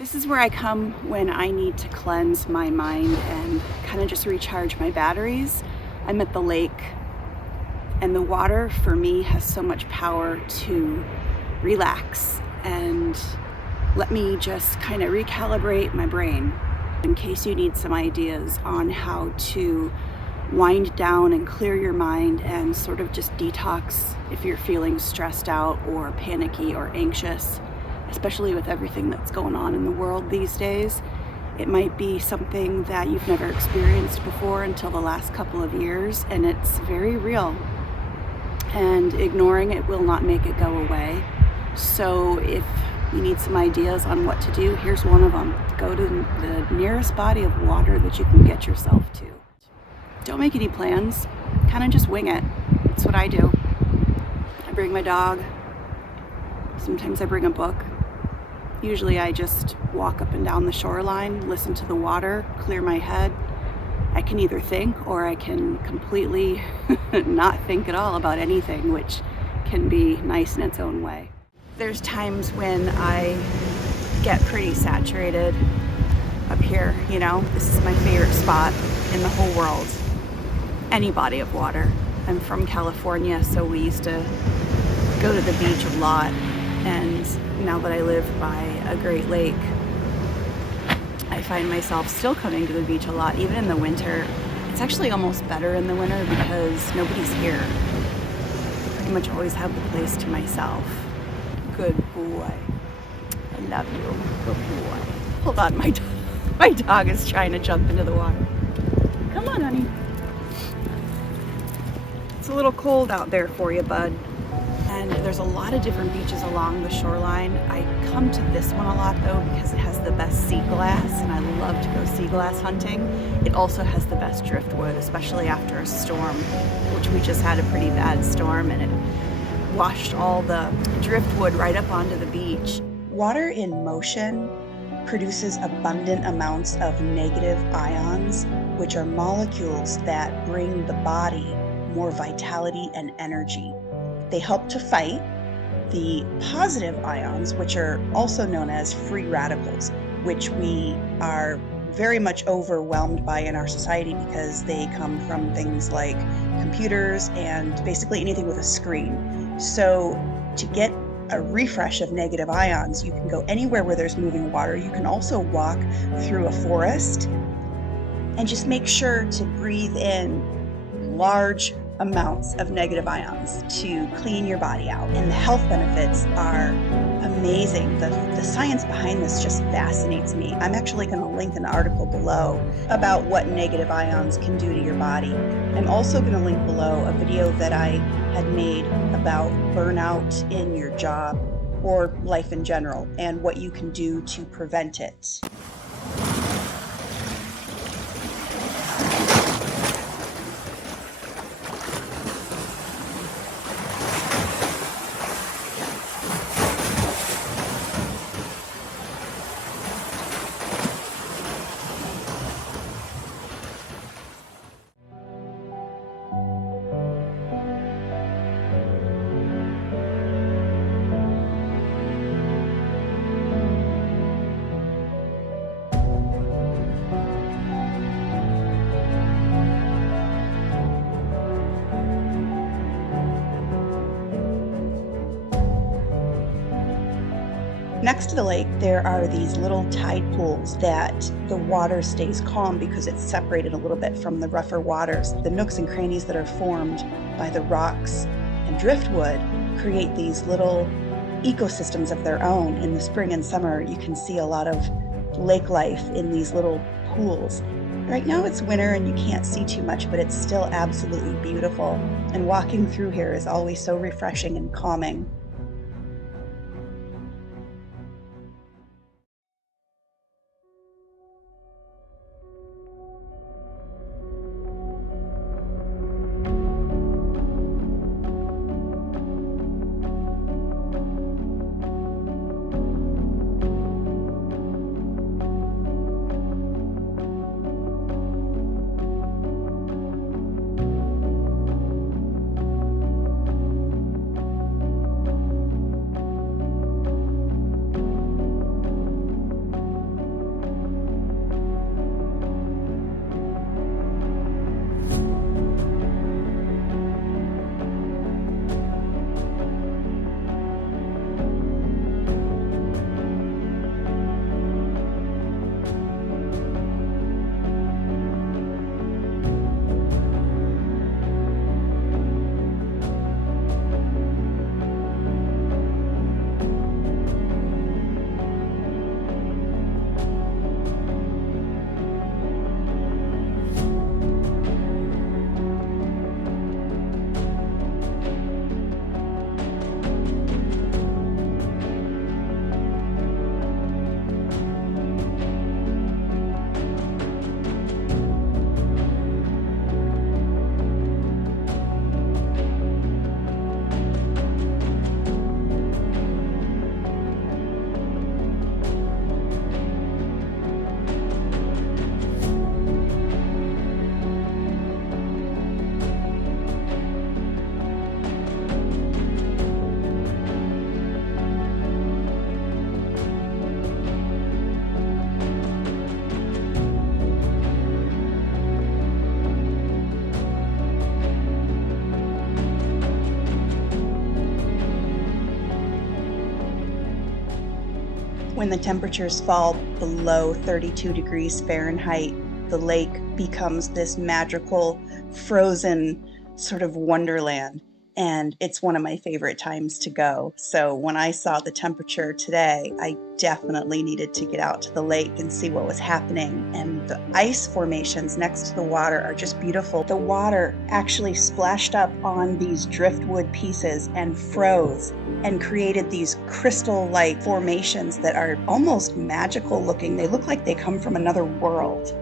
This is where I come when I need to cleanse my mind and kind of just recharge my batteries. I'm at the lake, and the water for me has so much power to relax and let me just kind of recalibrate my brain. In case you need some ideas on how to wind down and clear your mind and sort of just detox if you're feeling stressed out or panicky or anxious, especially with everything that's going on in the world these days. It might be something that you've never experienced before until the last couple of years, and it's very real. And ignoring it will not make it go away. So if you need some ideas on what to do, here's one of them. Go to the nearest body of water that you can get yourself to. Don't make any plans, kind of just wing it. That's what I do. I bring my dog. Sometimes I bring a book. Usually I just walk up and down the shoreline, listen to the water, clear my head. I can either think or I can completely not think at all about anything, which can be nice in its own way. There's times when I get pretty saturated up here, you know. This is my favorite spot in the whole world. Any body of water. I'm from California, so we used to go to the beach a lot. And now that I live by a Great Lake, I find myself still coming to the beach a lot, even in the winter. It's actually almost better in the winter because nobody's here. I pretty much always have the place to myself. Good boy. I love you. Good boy. Hold on, my dog is trying to jump into the water. Come on, honey. It's a little cold out there for you, bud. And there's a lot of different beaches along the shoreline. I come to this one a lot though because it has the best sea glass, and I love to go sea glass hunting. It also has the best driftwood, especially after a storm, which we just had a pretty bad storm, and it washed all the driftwood right up onto the beach. Water in motion produces abundant amounts of negative ions, which are molecules that bring the body more vitality and energy. They help to fight the positive ions, which are also known as free radicals, which we are very much overwhelmed by in our society because they come from things like computers and basically anything with a screen. So to get a refresh of negative ions, you can go anywhere where there's moving water. You can also walk through a forest and just make sure to breathe in large amounts of negative ions to clean your body out. And the health benefits are amazing. The science behind this just fascinates me. I'm actually going to link an article below about what negative ions can do to your body. I'm also going to link below a video that I had made about burnout in your job or life in general and what you can do to prevent it. Next to the lake, there are these little tide pools that the water stays calm because it's separated a little bit from the rougher waters. The nooks and crannies that are formed by the rocks and driftwood create these little ecosystems of their own. In the spring and summer, you can see a lot of lake life in these little pools. Right now it's winter and you can't see too much, but it's still absolutely beautiful. And walking through here is always so refreshing and calming. When the temperatures fall below 32 degrees Fahrenheit, the lake becomes this magical, frozen sort of wonderland. And it's one of my favorite times to go. So when I saw the temperature today, I definitely needed to get out to the lake and see what was happening. And the ice formations next to the water are just beautiful. The water actually splashed up on these driftwood pieces and froze and created these crystal-like formations that are almost magical looking. They look like they come from another world.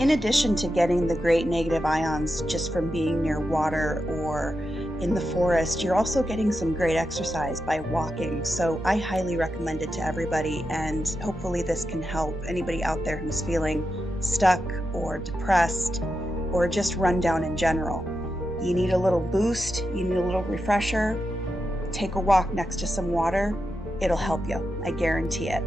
In addition to getting the great negative ions just from being near water or in the forest, you're also getting some great exercise by walking. So I highly recommend it to everybody, and hopefully this can help anybody out there who's feeling stuck or depressed or just run down in general. You need a little boost, you need a little refresher. Take a walk next to some water. It'll help you, I guarantee it.